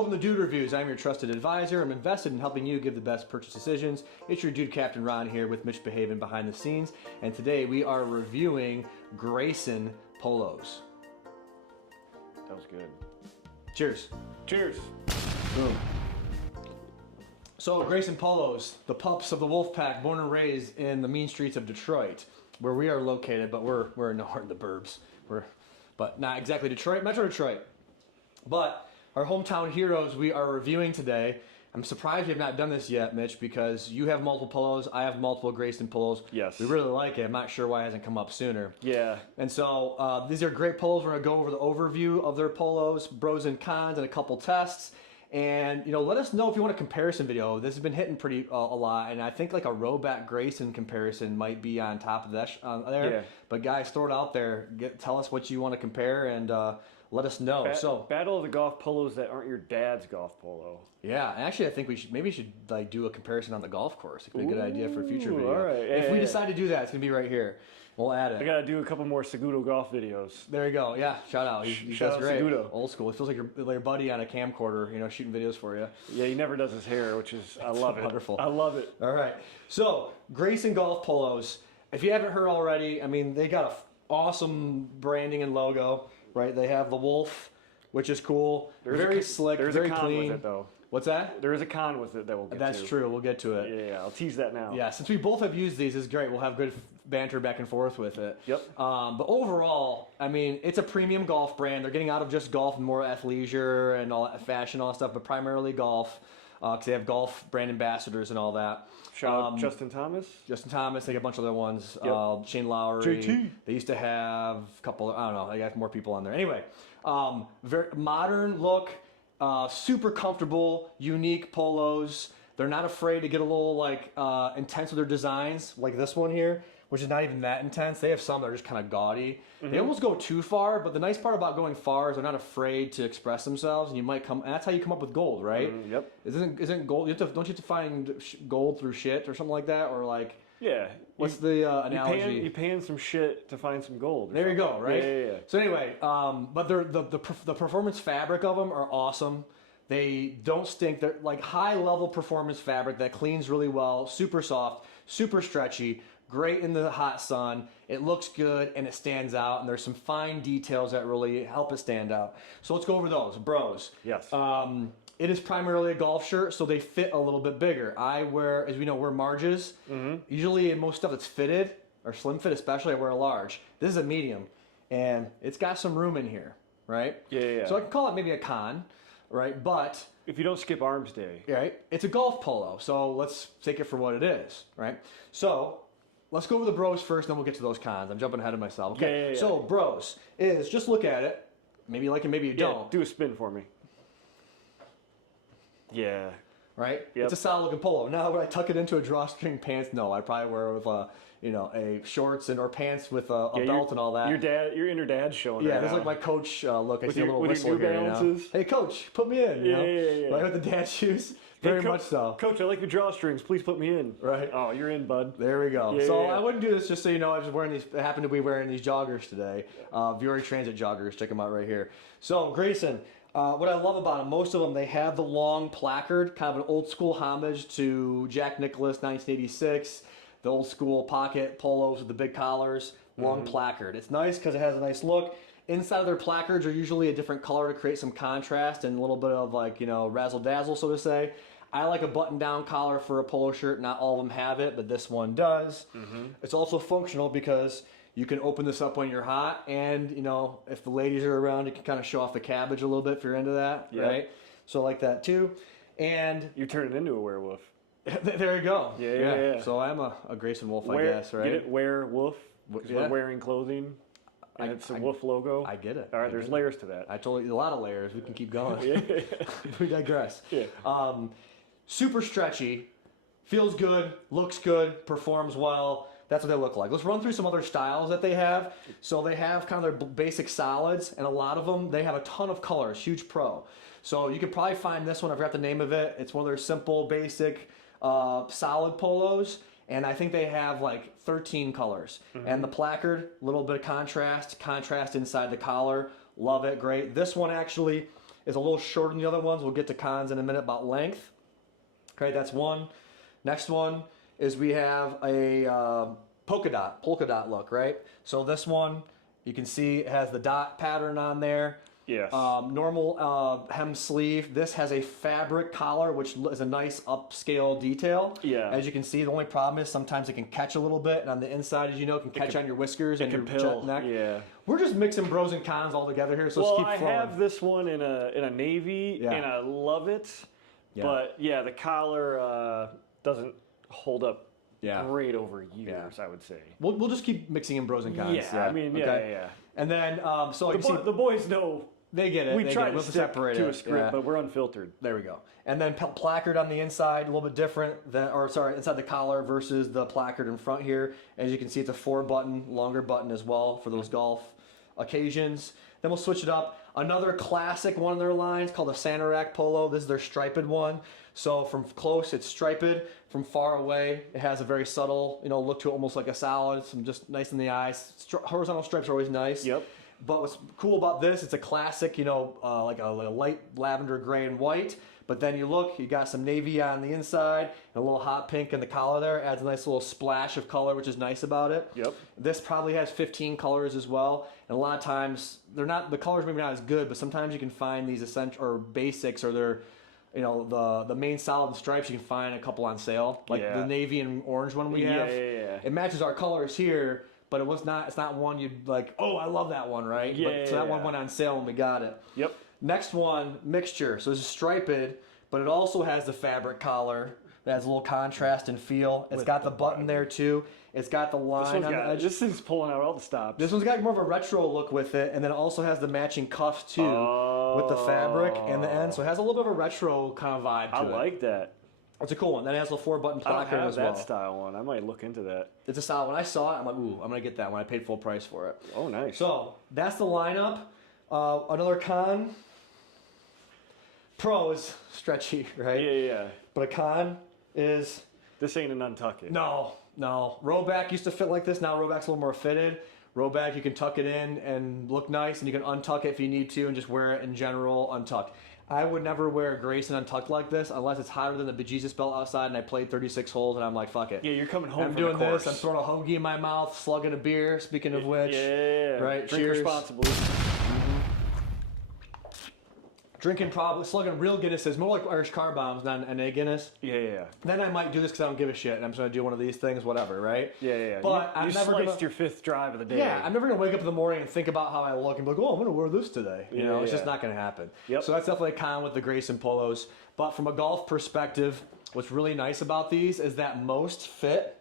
Welcome to Dude Reviews. I'm your trusted advisor. I'm invested in helping you give the best purchase decisions. It's your dude Captain Ron here with Mitch Behaven behind the scenes. And today we are reviewing Greyson Polos. That was good. Cheers. Cheers. Boom. So Greyson Polos, the pups of the wolf pack, born and raised in the mean streets of Detroit, where we are located, but we're nowhere in the burbs. But not exactly Detroit, Metro Detroit. But our hometown heroes we are reviewing today. I'm surprised we have not done this yet, Mitch, because you have multiple Polos, I have multiple Greyson Polos. Yes. We really like it. I'm not sure why it hasn't come up sooner. Yeah. And so these are great Polos. We're going to go over the overview of their Polos, pros and cons, and a couple tests. And, you know, let us know if you want a comparison video. This has been hitting pretty a lot, and I think like a Roback Greyson comparison might be on top of that there. Yeah. But guys, throw it out there. Tell us what you want to compare, and let us know. So battle of the golf polos that aren't your dad's golf polo. Yeah, actually, I think we should like do a comparison on the golf course. It could be a good idea for a future video. All right. If we decide to do that, it's gonna be right here. We'll add it. I gotta do a couple more Segudo golf videos. There you go. Yeah, shout out. He shout does out great. Segudo. Old school. It feels like your buddy on a camcorder, you know, shooting videos for you. Yeah, he never does his hair, which is I love it. Wonderful. I love it. All right. So Greyson golf polos. If you haven't heard already, I mean, they got an awesome branding and logo, right? They have the wolf, which is cool. Very slick, very clean. With it, though. What's that? There is a con with it that we'll get to. That's true. We'll get to it. Yeah, I'll tease that now. Yeah, since we both have used these, it's great. We'll have good banter back and forth with it. Yep. But overall, I mean, it's a premium golf brand. They're getting out of just golf and more athleisure and all that fashion, all that stuff, but primarily golf. Because they have golf brand ambassadors and all that. Shout out Justin Thomas. Justin Thomas. They got a bunch of other ones. Yep. Shane Lowry. JT. They used to have a couple. I don't know. They got more people on there. Anyway, very modern look. Super comfortable, unique polos. They're not afraid to get a little like intense with their designs, like this one here, which is not even that intense. They have some that are just kind of gaudy. They almost go too far, but the nice part about going far is they're not afraid to express themselves, and you might come. And that's how you come up with gold, right? Yep. Isn't gold? Don't you have to find gold through shit or something like that, or like? Yeah. What's the analogy? You paying some shit to find some gold. There you go, right? Yeah. So anyway, but the performance fabric of them are awesome. They don't stink. They're like high level performance fabric that cleans really well, super soft, super stretchy, great in the hot sun. It looks good and it stands out, and there's some fine details that really help it stand out. So let's go over those, bros. Yes. It is primarily a golf shirt, so they fit a little bit bigger. I wear, as we know, wear Marges. Usually in most stuff that's fitted, or slim fit especially, I wear a large. This is a medium, and it's got some room in here, right? Yeah. So I can call it maybe a con, right? But if you don't skip arms day. Right? It's a golf polo, so let's take it for what it is, right? So let's go over the bros first, then we'll get to those cons. I'm jumping ahead of myself. Okay. Yeah. So bros is, just look at it. Maybe you like it, maybe you don't. Do a spin for me. Yeah. Right? Yep. It's a solid looking polo. Now, would I tuck it into a drawstring pants? No, I'd probably wear it with a shorts or pants with a belt and all that. Your inner dad's showing. Yeah, this is like my coach look. I see a little whistle here. Balances. Hey, coach, put me in. Yeah. Right with the dad shoes. Very much so. Coach, I like your drawstrings. Please put me in. Right. Oh, you're in, bud. There we go. So I wouldn't do this just so you know. I was wearing these. I happen to be wearing these joggers today. Vuori Transit joggers. Check them out right here. So Greyson. What I love about them, most of them, they have the long placard, kind of an old school homage to Jack Nicklaus, 1986, the old school pocket polos with the big collars, long placard. It's nice because it has a nice look. Inside of their placards are usually a different color to create some contrast and a little bit of like, razzle dazzle, so to say. I like a button down collar for a polo shirt. Not all of them have it, but this one does. It's also functional because you can open this up when you're hot, and if the ladies are around, you can kind of show off the cabbage a little bit if you're into that, right? So I like that too. And you're turning into a werewolf. There you go. Yeah. So I'm a Greyson wolf, I guess, right? Get it? Werewolf. Because we're wearing clothing. And it's a wolf logo. I get it. All right, there's layers to that. I told you a lot of layers. We can keep going. We digress. Yeah. Super stretchy, feels good, looks good, performs well. That's what they look like. Let's run through some other styles that they have. So they have kind of their basic solids, and a lot of them, they have a ton of colors, huge pro. So you could probably find this one, I forgot the name of it. It's one of their simple, basic, solid polos. And I think they have like 13 colors. And the placard, a little bit of contrast inside the collar. Love it, great. This one actually is a little shorter than the other ones. We'll get to cons in a minute about length. Okay, that's one. Next one is we have a polka dot look, right? So this one, you can see it has the dot pattern on there. Yes. Normal hem sleeve. This has a fabric collar, which is a nice upscale detail. Yeah. As you can see, the only problem is sometimes it can catch a little bit, and on the inside, as you know, it can catch on your whiskers and your neck. Yeah. We're just mixing pros and cons all together here, so let's keep flowing. I have this one in a navy, and I love it. Yeah. But yeah, the collar doesn't hold up great over years, I would say. We'll just keep mixing in pros and cons. Yeah, I mean, yeah. And then, so the boys know. They get it. We try to separate to a script, but we're unfiltered. There we go. And then placard on the inside, a little bit different inside the collar versus the placard in front here. As you can see, it's a 4-button, longer button as well for those golf occasions. Then we'll switch it up. Another classic one of their lines called the Santarac Polo. This is their striped one. So from close, it's striped. From far away, it has a very subtle, look to it, almost like a salad. Some just nice in the eyes. Horizontal stripes are always nice. Yep. But what's cool about this, it's a classic, like a light lavender gray and white. But then you look, you got some navy on the inside, and a little hot pink in the collar there. Adds a nice little splash of color, which is nice about it. Yep. This probably has 15 colors as well. And a lot of times, the colors maybe not as good, but sometimes you can find these essential or basics or they're, the main solid stripes, you can find a couple on sale. Like the navy and orange one we have. Yeah. It matches our colors here. But it's not one you'd like, oh, I love that one, right? So that one went on sale and we got it. Yep. Next one, mixture. So it's striped, but it also has the fabric collar. It has a little contrast and feel. It's got the button there too. It's got the line on the edge. This thing's pulling out all the stops. This one's got more of a retro look with it, and then it also has the matching cuffs too with the fabric and the end. So it has a little bit of a retro kind of vibe to it. I like that. It's a cool one. Then it has a 4-button placard as well. I don't have that style one. I might look into that. It's a solid. When I saw it, I'm like, ooh, I'm going to get that one. I paid full price for it. Oh, nice. So that's the lineup. Another con. Pro is stretchy, right? Yeah. But a con is... This ain't an untuck it. No. Rowback used to fit like this. Now Rowback's a little more fitted. Rowback, you can tuck it in and look nice, and you can untuck it if you need to and just wear it in general untucked. I would never wear a Greyson untucked like this unless it's hotter than the bejesus belt outside and I played 36 holes and I'm like, fuck it. Yeah, you're coming home I'm from doing the course. this. I'm throwing a hoagie in my mouth, slugging a beer, speaking of which. Yeah. Right? Drink Cheers. responsibly. Drinking probably, slugging real Guinnesses, more like Irish car bombs, not an NA Guinness. Yeah. Then I might do this because I don't give a shit and I'm just going to do one of these things, whatever, right? Yeah. But you sliced your 5th drive of the day. Yeah, I'm never going to wake up in the morning and think about how I look and be like, oh, I'm going to wear this today. It's just not going to happen. Yep. So that's definitely a con with the Greyson Polos. But from a golf perspective, what's really nice about these is that most fit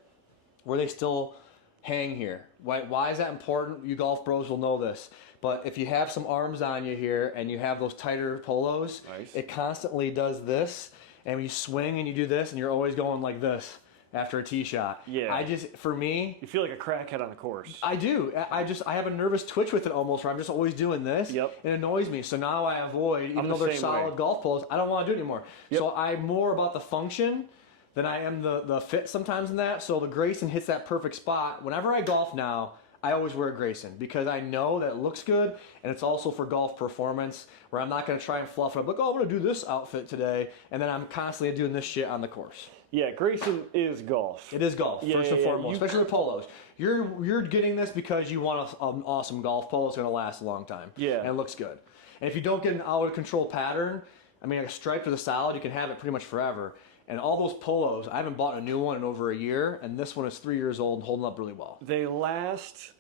where they still hang here. Why is that important? You golf bros will know this. But if you have some arms on you here and you have those tighter polos, It constantly does this. And when you swing and you do this and you're always going like this after a tee shot. Yeah. For me... You feel like a crackhead on the course. I do. I have a nervous twitch with it almost where I'm just always doing this. Yep. It annoys me. So now I avoid, even though they're solid golf polos, I don't want to do it anymore. Yep. So I'm more about the function than I am the fit sometimes in that. So the Greyson hits that perfect spot. Whenever I golf now, I always wear a Greyson because I know that it looks good and it's also for golf performance where I'm not going to try and fluff it up like, oh, I'm going to do this outfit today, and then I'm constantly doing this shit on the course. Yeah, Greyson is golf. It is golf, first and foremost, especially with polos. You're getting this because you want an awesome golf polo that's going to last a long time. Yeah. And it looks good. And if you don't get an out-of-control pattern, I mean, a stripe or the solid, you can have it pretty much forever. And all those polos, I haven't bought a new one in over a year, and this one is 3 years old and holding up really well. They last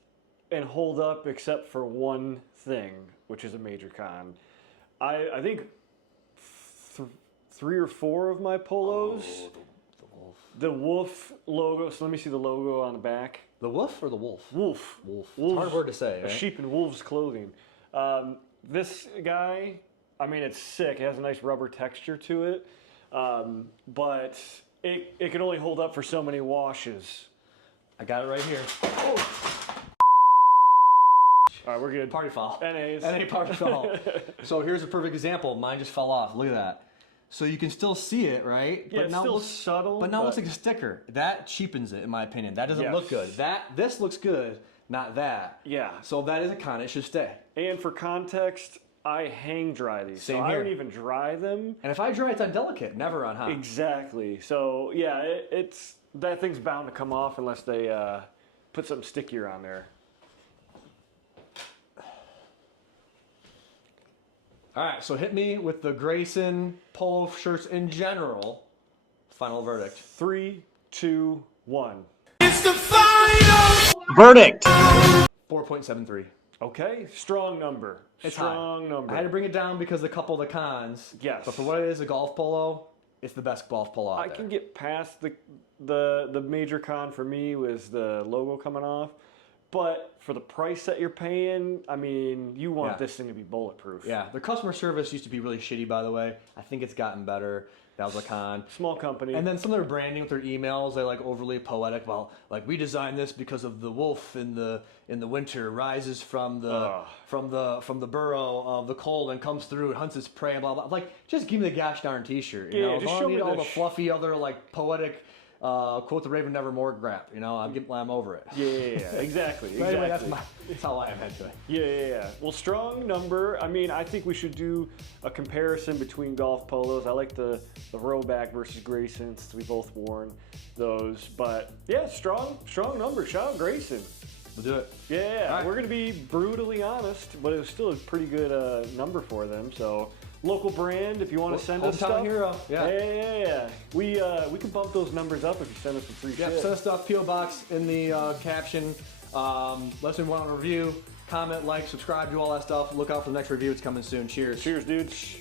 and hold up except for one thing, which is a major con. I think 3 or 4 of my polos, the wolf logo, so let me see the logo on the back. The wolf or the wolf? Wolf. It's a hard word to say, right? A sheep in wolf's clothing. This guy, I mean, it's sick. It has a nice rubber texture to it. But it can only hold up for so many washes. I got it right here. All right, we're good. Party foul. NAs. NA party foul. So here's a perfect example. Mine just fell off. Look at that. So you can still see it, right? Yeah, it's still subtle. But now it looks like a sticker. That cheapens it, in my opinion. That doesn't look good. This looks good, not that. Yeah. So that is a con. It should stay. And for context, I hang dry these. Same so here. I don't even dry them. And if I dry, it's on delicate, never on hot. Exactly. So yeah, it's that thing's bound to come off unless they put something stickier on there. All right, so hit me with the Greyson polo shirts in general. Final verdict. 3, 2, 1. It's the final Verdict. 4.73. Okay, strong number. It's strong high. number. I had to bring it down because of a couple of the cons. Yes. But for what it is, a golf polo, it's the best golf polo out I there. can get past the major con for me was the logo coming off. But for the price that you're paying, I mean, you want this thing to be bulletproof. Yeah, their customer service used to be really shitty, by the way. I think it's gotten better. That was a con. Small company. And then some of their branding with their emails, they're like overly poetic. Well, like we designed this because of the wolf in the winter rises from the burrow of the cold and comes through and hunts its prey and blah blah. Like, just give me the gosh darn T-shirt. You know, just don't show need me all the the fluffy other like poetic quote the raven nevermore crap. You know, I'm over it. Yeah, exactly. But anyway, exactly. that's how I am today. Yeah. Well, strong number. I mean, I think we should do a comparison between golf polos. I like the Rowback versus Greyson since we both worn those. But yeah, strong number. Shout out Greyson. We'll do it. Yeah, All right. We're gonna be brutally honest, but it was still a pretty good number for them. So. Local brand, if you want to send us Hometown stuff. hero. Yeah. Yeah. We can bump those numbers up if you send us some free Yeah, shit. send us stuff, P.O. Box in the caption. Let us know want to review, comment, like, subscribe, do all that stuff. Look out for the next review. It's coming soon. Cheers. Cheers, dudes.